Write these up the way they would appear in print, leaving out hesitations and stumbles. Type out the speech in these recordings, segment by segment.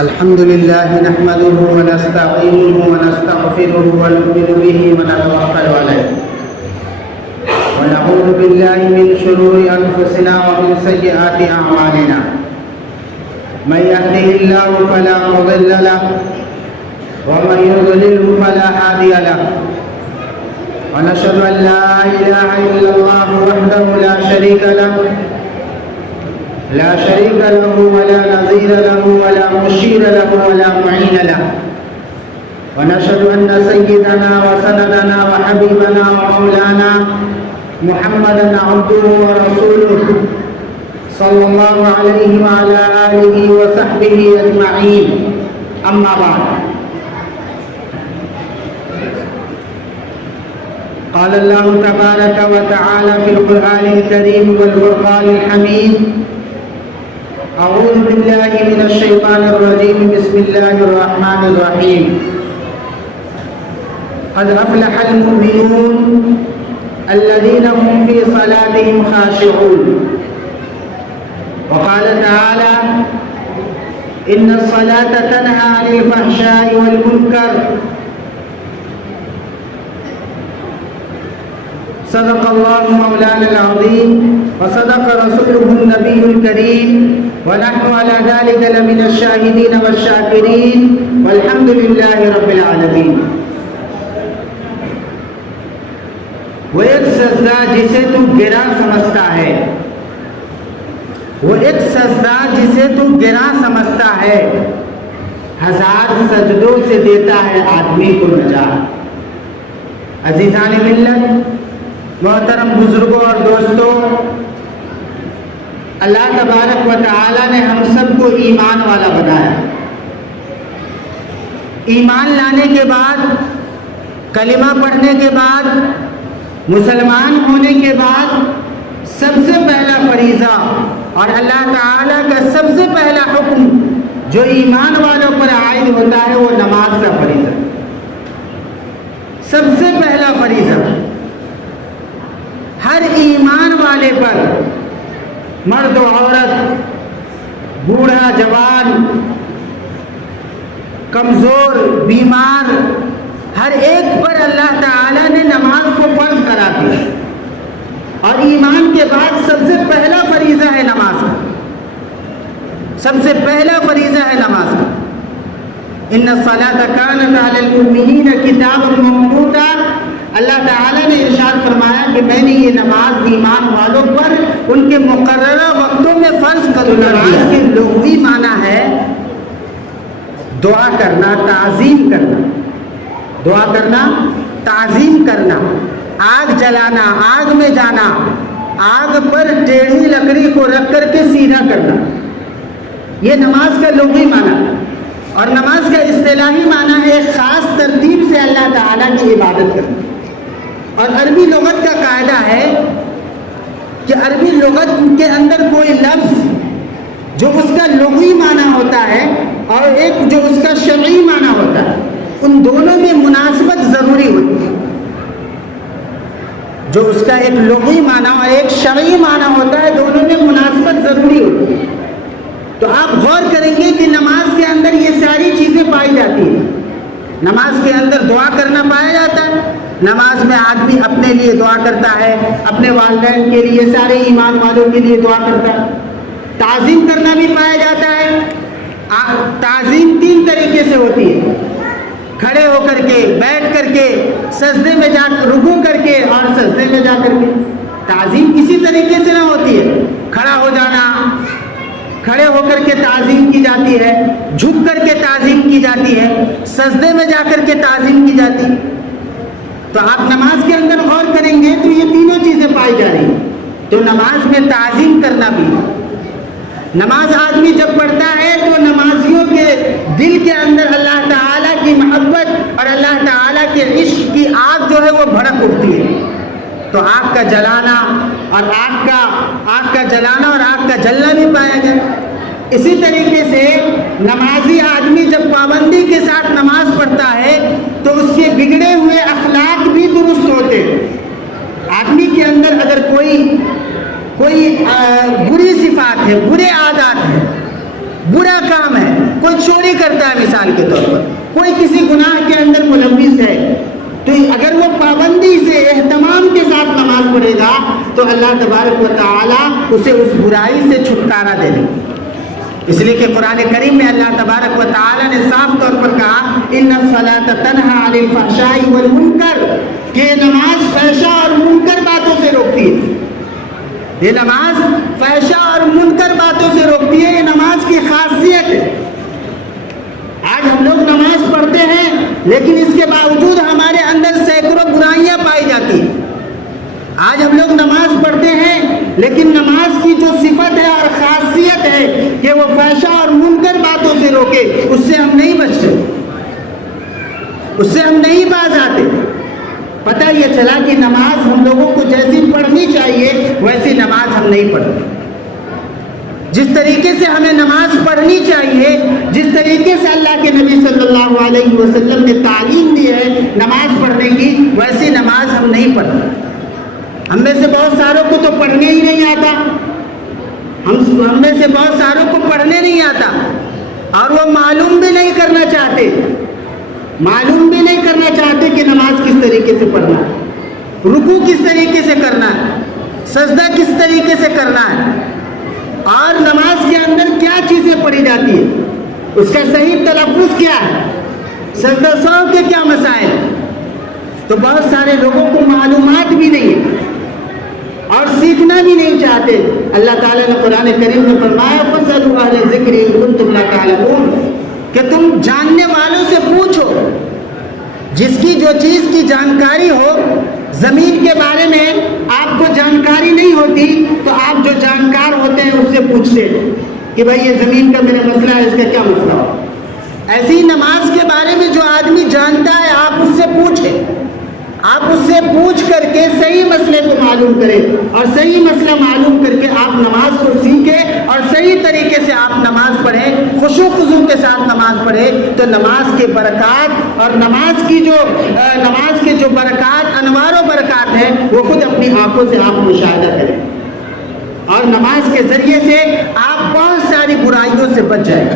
الحمد لله نحمده ونستعينه ونستغفره ونؤمن به ونتوكل عليه ونعوذ بالله من شرور أنفسنا ومن سيئات أعمالنا من يهده الله فلا مضل له ومن يضلله فلا هادي له ونشهد أن لا إله إلا الله وحده لا شريك له ولا نظير له ولا مشير له ولا معين له ونشهد أن سيدنا وسندنا وحبيبنا ومولانا محمدا عبده ورسوله صلى الله عليه وعلى آله وصحبه أجمعين أما بعد قال الله تبارك وتعالى في القرآن الكريم والفرقان الحميد أعوذ بالله من الشيطان الرجيم بسم الله الرحمن الرحيم قد أفلح المؤمنون الذين هم في صلاتهم خاشعون وقال تعالى إن الصلاة تنهى عن الفحشاء والمنكر صدق الله مولانا العظيم وصدق رسوله النبي الكريم ونحن على ذلك لمن الشاهدين والشاكرين والحمد لله رب العالمین۔ وہ ایک سجدہ جسے تو گرا سمجھتا ہے، وہ ایک سجدہ جسے تو گرا سمجھتا ہے، ہزار سجدوں سے دیتا ہے آدمی کو نجات۔ عزیزان ملت، محترم بزرگوں اور دوستوں، اللہ تبارک و تعالی نے ہم سب کو ایمان والا بنایا۔ ایمان لانے کے بعد، کلمہ پڑھنے کے بعد، مسلمان ہونے کے بعد سب سے پہلا فریضہ اور اللہ تعالی کا سب سے پہلا حکم جو ایمان والوں پر عائد ہوتا ہے وہ نماز کا فریضہ، سب سے پہلا فریضہ ہر ایمان والے پر، مرد و عورت، بوڑھا جوان، کمزور بیمار، ہر ایک پر اللہ تعالی نے نماز کو فرض کرا دیا، اور ایمان کے بعد سب سے پہلا فریضہ ہے نماز کا، سب سے پہلا فریضہ ہے نماز کا۔ ان الصلاۃ کانت علی المؤمنین کتابا موقوتا، اللہ تعالیٰ نے ارشاد فرمایا کہ میں نے یہ نماز ایمان والوں پر ان کے مقررہ وقتوں میں فرض کر دیا۔ نماز کے لغوی معنی ہے دعا کرنا، تعظیم کرنا، دعا کرنا، تعظیم کرنا، آگ جلانا، آگ میں جانا، آگ پر ٹیڑھی لکڑی کو رکھ کر کے سیدھا کرنا، یہ نماز کا لغوی معنی ہے۔ اور نماز کا اصطلاحی معنی ہے ایک خاص ترتیب سے اللہ تعالیٰ کی عبادت کرنا۔ اور عربی لغت کا قاعدہ ہے کہ عربی لغت کے اندر کوئی لفظ جو اس کا لغوی معنی ہوتا ہے اور ایک جو اس کا شرعی معنی ہوتا ہے، ان دونوں میں مناسبت ضروری ہوتی ہے۔ جو اس کا ایک لغوی معنی اور ایک شرعی معنی ہوتا ہے، دونوں میں مناسبت ضروری ہوتی ہے۔ تو آپ غور کریں گے کہ نماز کے اندر یہ ساری چیزیں پائی جاتی ہیں۔ نماز کے اندر دعا کرنا پایا جاتا ہے، نماز میں آدمی اپنے لیے دعا کرتا ہے، اپنے والدین کے لیے، سارے ایمان والوں کے لیے دعا کرتا ہے۔ تعظیم کرنا بھی پایا جاتا ہے۔ تعظیم تین طریقے سے ہوتی ہے، کھڑے ہو کر کے، بیٹھ کر کے، سجدے میں جا رکوع کر کے اور سجدے میں جا کر کے۔ تعظیم کسی طریقے سے نہ ہوتی ہے، کھڑا ہو جانا، کھڑے ہو کر کے تعظیم کی جاتی ہے، جھک کر کے تعظیم کی جاتی ہے، سجدے میں جا کر کے تعظیم کی جاتی ہے۔ تو آپ نماز کے اندر غور کریں گے تو یہ تینوں چیزیں پائی جا رہی ہیں۔ تو نماز میں تعظیم کرنا بھی، نماز آدمی جب پڑھتا ہے تو نمازیوں کے دل کے اندر اللہ تعالیٰ کی محبت اور اللہ تعالیٰ کے عشق کی آگ جو ہے وہ بھڑک اٹھتی ہے۔ تو آگ کا جلانا اور آگ کا جلانا اور آگ کا جلنا بھی پایا جائے۔ اسی طریقے سے نمازی آدمی جب پابندی کے ساتھ نماز پڑھتا ہے تو اس کے بگڑے ہوئے اخلاق بھی درست ہوتے ہیں۔ آدمی کے اندر اگر کوئی بری صفات ہے، برے عادات ہیں، برا کام ہے، کوئی چوری کرتا ہے مثال کے طور پر، کوئی کسی گناہ کے اندر ملوث ہے، تو اگر وہ پابندی سے اہتمام کے ساتھ نماز پڑھے گا تو اللہ تبارک و تعالیٰ اسے اس برائی سے چھٹکارا دے دے گا۔ اس لیے کہ قرآن کریم میں اللہ تبارک و تعالیٰ نے صاف طور پر کہا ان الصلاۃ تنہی عن الفحشاء والمنکر، کہ نماز فحشہ اور منکر باتوں سے روکتی ہے۔ یہ نماز فحشہ اور منکر باتوں سے روکتی ہے، یہ نماز کی خاصیت ہے۔ آج ہم لوگ نماز پڑھتے ہیں لیکن اس کے باوجود ہمارے اندر سینکڑوں برائیاں پائی جاتی ہیں۔ آج ہم لوگ نماز پڑھتے ہیں لیکن نماز کی جو صفت ہے اور خاصیت ہے کہ وہ فحشہ اور منکر باتوں سے روکے، اس سے ہم نہیں بچتے، اس سے ہم نہیں باز آتے۔ پتہ یہ چلا کہ نماز ہم لوگوں کو جیسی پڑھنی چاہیے ویسی نماز ہم نہیں پڑھتے۔ جس طریقے سے ہمیں نماز پڑھنی چاہیے، جس طریقے سے اللہ کے نبی صلی اللہ علیہ وسلم نے تعلیم دی ہے نماز پڑھنے کی، ویسی نماز ہم نہیں پڑھتے۔ ہم میں سے بہت ساروں کو تو پڑھنے ہی نہیں آتا، ہم میں سے بہت ساروں کو پڑھنے نہیں آتا، اور وہ معلوم بھی نہیں کرنا چاہتے، معلوم بھی نہیں کرنا چاہتے کہ نماز کس طریقے سے پڑھنا ہے، رکوع کس طریقے سے کرنا ہے، سجدہ کس طریقے سے کرنا ہے، اور نماز کے اندر کیا چیزیں پڑھی جاتی ہے، اس کا صحیح تلفظ کیا ہے، سجدہ سہو کے کیا مسائل۔ تو بہت سارے لوگوں کو معلومات بھی نہیں ہے اور سیکھنا بھی نہیں چاہتے۔ اللہ تعالیٰ نے قرآن کریم میں فرمایا فَاسْأَلُوا أَهْلَ الذِّكْرِ إِن كُنتُمْ لَا تَعْلَمُونَ، کہ تم جاننے والوں سے پوچھو، جس کی جو چیز کی جانکاری ہو۔ زمین کے بارے میں آپ کو جانکاری نہیں ہوتی تو آپ جو جانکار ہوتے ہیں اس سے پوچھتے ہیں کہ بھائی یہ زمین کا میرا مسئلہ ہے، اس کا کیا مسئلہ ہو۔ ایسی نماز کے بارے میں جو آدمی جانتا ہے آپ اس سے پوچھیں، آپ اس سے پوچھ کر کے صحیح مسئلے کو معلوم کریں، اور صحیح مسئلہ معلوم کر کے آپ نماز کو سیکھیں اور صحیح طریقے سے آپ نماز پڑھیں، خشوع و خضوع کے ساتھ نماز پڑھیں، تو نماز کے برکات اور نماز کے جو برکات، انوار و برکات ہیں، وہ خود اپنی آنکھوں سے آپ مشاہدہ کریں، اور نماز کے ذریعے سے آپ بہت ساری برائیوں سے بچ جائیں۔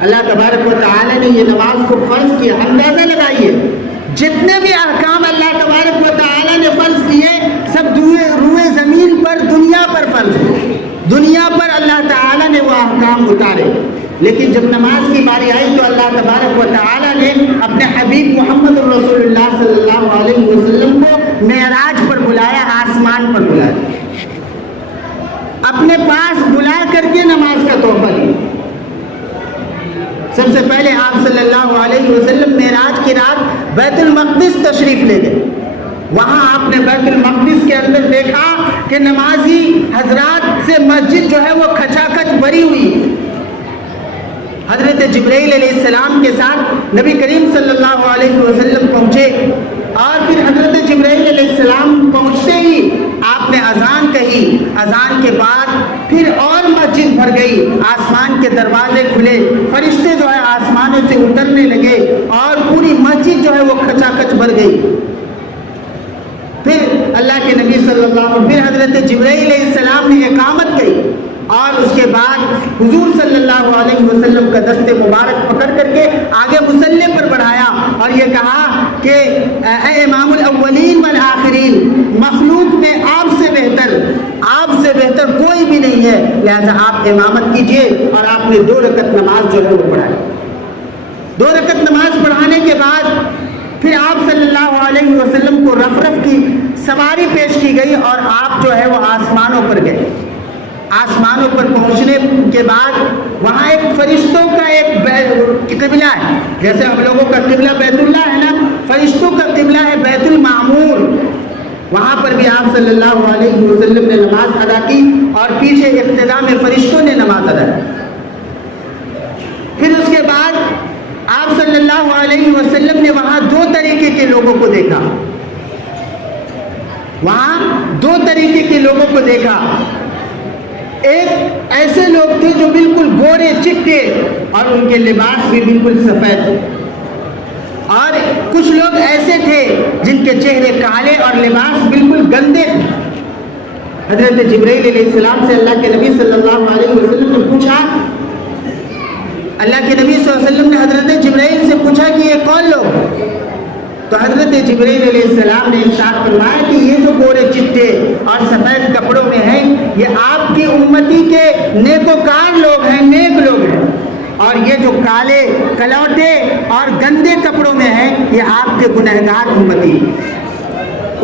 اللہ تبارک و تعالیٰ نے یہ نماز کو فرض کیا، اندازہ لگائیے جتنے بھی احکام اللہ تبارک و تعالیٰ نے فرض کیے سب روئے زمین پر، دنیا پر فرض ہوئے، دنیا پر اللہ تعالیٰ نے وہ احکام اتارے، لیکن جب نماز کی باری آئی تو اللہ تبارک و تعالیٰ نے اپنے حبیب محمد رسول اللہ صلی اللہ علیہ وسلم کو معراج پر بلایا، آسمان پر بلایا، اپنے پاس بلا کر کے نماز کا تحفہ دیا۔ سب سے پہلے آپ صلی اللہ علیہ وسلم معراج کی رات بیت المقدس تشریف لے گئے۔ وہاں آپ نے بیت المقدس کے اندر دیکھا کہ نمازی حضرات سے مسجد جو ہے وہ کھچا کھچ بھری ہوئی۔ حضرت جبرائیل علیہ السلام کے ساتھ نبی کریم صلی اللہ علیہ وسلم پہنچے، اور پھر حضرت جبرائیل علیہ السلام پہنچتے ہی آپ نے اذان کہی، اذان کے بعد پھر اور مسجد بھر گئی، آسمان کے دروازے کھلے، فرشتے جو ہے آسمانوں سے اترنے لگے، اور پوری مسجد جو ہے وہ کھچا کھچ بھر گئی۔ پھر اللہ کے نبی صلی اللہ علیہ وسلم، پھر حضرت جبرائیل علیہ السلام نے اقامت کہی، اور اس کے بعد حضور صلی اللہ علیہ وسلم کا دست مبارک پکڑ کر کے آگے مصلی پر بڑھایا، اور یہ کہا کہ اے امام الاولین والآخرین، مخلوق میں آپ سے بہتر کوئی بھی نہیں ہے، لہذا آپ امامت کیجئے، اور آپ نے 2 رکعت نماز جو ہے وہ پڑھائی۔ 2 رکعت نماز پڑھانے کے بعد پھر آپ صلی اللہ علیہ وسلم کو رف کی سواری پیش کی گئی، اور آپ جو ہے وہ آسمانوں پر گئے۔ آسمانوں پر پہنچنے کے بعد وہاں ایک فرشتوں کا ایک قبلہ ہے، جیسے ہم لوگوں کا قبلہ بیت اللہ ہے نا، فرشتوں کا قبلہ ہے بیت المعمور۔ وہاں پر بھی آپ صلی اللہ علیہ وسلم نے نماز ادا کی، اور پیچھے اقتداء میں فرشتوں نے نماز ادا کی۔ پھر اس کے بعد آپ صلی اللہ علیہ وسلم نے وہاں 2 طریقے کے لوگوں کو دیکھا، وہاں 2 طریقے کے لوگوں کو دیکھا۔ ایک ایسے لوگ تھے جو بالکل گورے چٹے اور ان کے لباس بھی بالکل سفید تھے، اور کچھ لوگ ایسے تھے جن کے چہرے کالے اور لباس بالکل گندے تھے۔ حضرت جبرائیل علیہ السلام سے اللہ کے نبی صلی اللہ علیہ وسلم نے پوچھا تو حضرت جبرائیل علیہ السلام نے ارشاد فرمایا کہ یہ جو گورے چٹے اور سفید کپڑوں میں ہیں یہ آپ کی امتی کے نیکوکار لوگ ہیں، نیک لوگ ہیں، اور یہ جو کالے کلوٹے اور گندے کپڑوں میں ہیں یہ آپ کے گنہگار امتی۔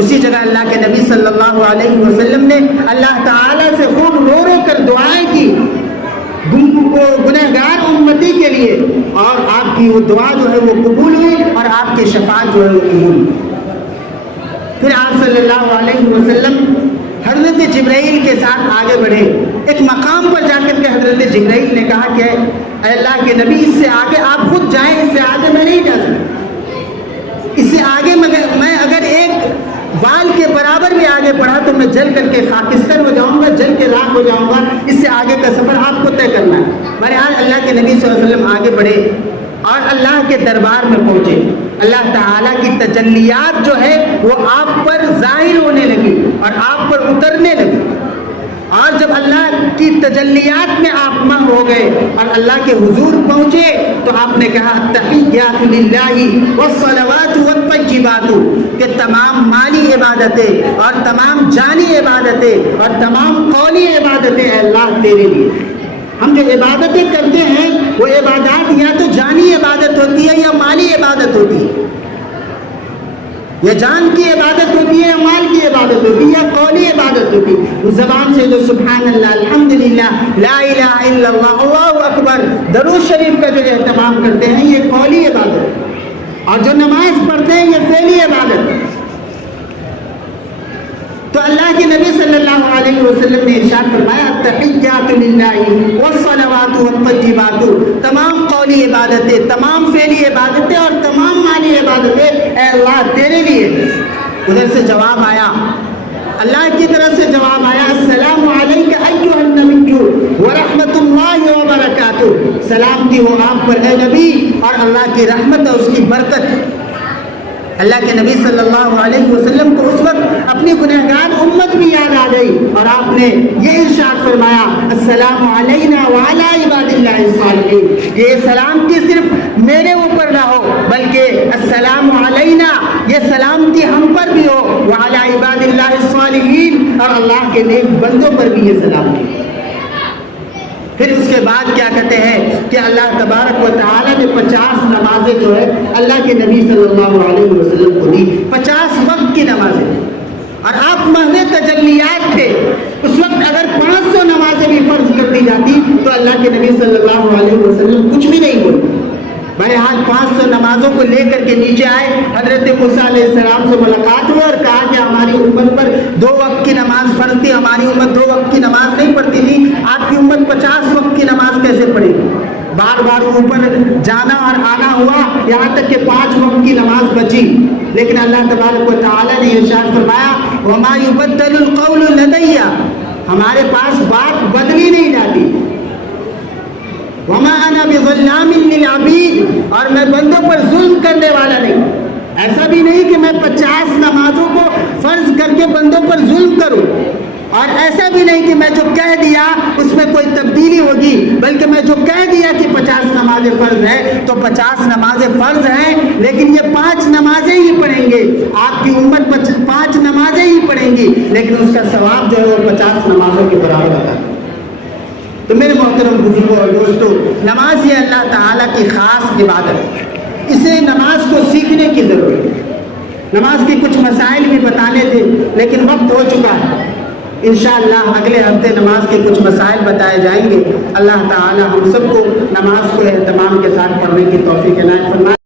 اسی جگہ اللہ کے نبی صلی اللہ علیہ وسلم نے اللہ تعالیٰ سے خوب رو رو کر دعائیں کی گنہگار امتی کے لیے، اور آپ کی وہ دعا جو ہے وہ قبول ہوئی اور آپ کی شفاعت جو ہے وہ قبول ہوئی۔ پھر آپ صلی اللہ علیہ وسلم حضرت جبرائیل کے ساتھ آگے بڑھے۔ ایک مقام پر جا کر کے حضرت جبرائیل نے کہا کہ اے اللہ کے نبی اس سے آگے آپ خود جائیں، اس سے آگے میں نہیں جا سکتا، اس سے آگے میں اگر ایک بال کے برابر بھی آگے بڑھا تو میں جل کر کے خاکستر ہو جاؤں گا، جل کے راکھ ہو جاؤں گا، اس سے آگے کا سفر آپ کو طے کرنا ہے۔ بہرحال اللہ کے نبی صلی اللہ علیہ وسلم آگے بڑھے اور اللہ کے دربار میں پہنچے۔ اللہ تعالیٰ کی تجلیات جو ہے وہ آپ پر ظاہر ہونے لگی اور آپ پر اترنے لگی، اور جب اللہ کی تجلیات میں آپ مہو ہو گئے اور اللہ کے حضور پہنچے تو آپ نے کہا التحیات للہ والصلوات والطیبات، کہ تمام مالی عبادتیں اور تمام جانی عبادتیں اور تمام قولی عبادتیں اے اللہ تیرے لیے۔ ہم جو عبادتیں کرتے ہیں وہ عبادات یا تو جانی عبادت ہوتی ہے یا مالی عبادت ہوتی ہے، یا جان کی عبادت ہوتی ہے یا مال کی عبادت ہوتی ہے یا قولی عبادت ہوتی ہے۔ اس زبان سے جو سبحان اللہ، الحمدللہ، لا الہ الا اللہ، اللہ اکبر، درود شریف کا جو اہتمام کرتے ہیں یہ قولی عبادت ہے، اور جو نماز پڑھتے ہیں یہ فعلی عبادت ہے۔ تو اللہ کے نبی صلی اللہ علیہ وسلم نے ارشاد فرمایا التحیات للہ والصلوات والطیبات، تمام قولی عبادتیں، تمام فعلی عبادتیں اور تمام مالی عبادتیں اے اللہ تیرے لیے۔ ادھر سے جواب آیا، اللہ کی طرف سے جواب آیا السلام علیک ایھا النبی ورحمۃ اللہ وبرکاتہ، سلامتی ہو آپ پر اے نبی اور اللہ کی رحمت اور اس کی برکت۔ اللہ کے نبی صلی اللہ علیہ وسلم کو اس وقت اپنی گنہگار امت بھی یاد آ گئی اور آپ نے یہ ارشاد فرمایا السلام علینا وعلی عباد اللہ الصالحین، یہ سلامتی صرف میرے اوپر نہ ہو بلکہ السلام علینا یہ سلامتی ہم پر بھی ہو، وعلی عباد اللہ الصالحین اور اللہ کے نیک بندوں پر بھی یہ سلامتی۔ پھر اس کے بعد کیا کہتے ہیں کہ اللہ تبارک و تعالیٰ نے 50 نمازیں جو ہے اللہ کے نبی صلی اللہ علیہ وسلم کو دی، 50 وقت کی نمازیں، اور آپ محض تجلیات تھے۔ اس وقت اگر 500 نمازیں بھی فرض کر دی جاتی تو اللہ کے نبی صلی اللہ علیہ وسلم کچھ بھی نہیں بولتے۔ بہرحال 500 نمازوں کو لے کر کے نیچے آئے، حضرت موسیٰ علیہ السلام سے ملاقات ہوئی اور کہا کہ ہماری امت پر 2 وقت کی نماز فرض تھی، ہماری امت 2 وقت کی نماز نہیں پڑھتی تھی، آپ کی امت 50 وقت کی نماز کیسے پڑھے گی؟ بار بار اوپر جانا اور آنا ہوا یہاں تک کہ 5 وقت کی نماز بچی، لیکن اللہ تبارک و تعالیٰ نے ارشاد فرمایا وما يبدل القول لدي، ہمارے پاس بات بدلی نہیں جاتی، وما انا بظلام للعبید، اور میں بندوں پر ظلم کرنے والا نہیں۔ ایسا بھی نہیں کہ میں 50 نمازوں کو فرض کر کے بندوں پر ظلم کروں، اور ایسا بھی نہیں کہ میں جو کہہ دیا اس میں کوئی تبدیلی ہوگی، بلکہ میں جو کہہ دیا کہ 50 نمازیں فرض ہیں تو 50 نمازیں فرض ہیں، لیکن یہ 5 نمازیں ہی پڑھیں گے، آپ کی امت 5 نمازیں ہی پڑھیں گی، لیکن اس کا ثواب جو ہے وہ 50 نمازوں کے برابر ہوتا ہے۔ تو میرے محترم بزرگوں اور دوستوں، نماز یہ اللہ تعالیٰ کی خاص عبادت ہے، اسے نماز کو سیکھنے کی ضرورت ہے۔ نماز کے کچھ مسائل بھی بتانے تھے لیکن وقت ہو چکا ہے، انشاءاللہ اگلے ہفتے نماز کے کچھ مسائل بتائے جائیں گے۔ اللہ تعالیٰ ہم سب کو نماز کو اہتمام کے ساتھ پڑھنے کی توفیق عنایت فرمائے۔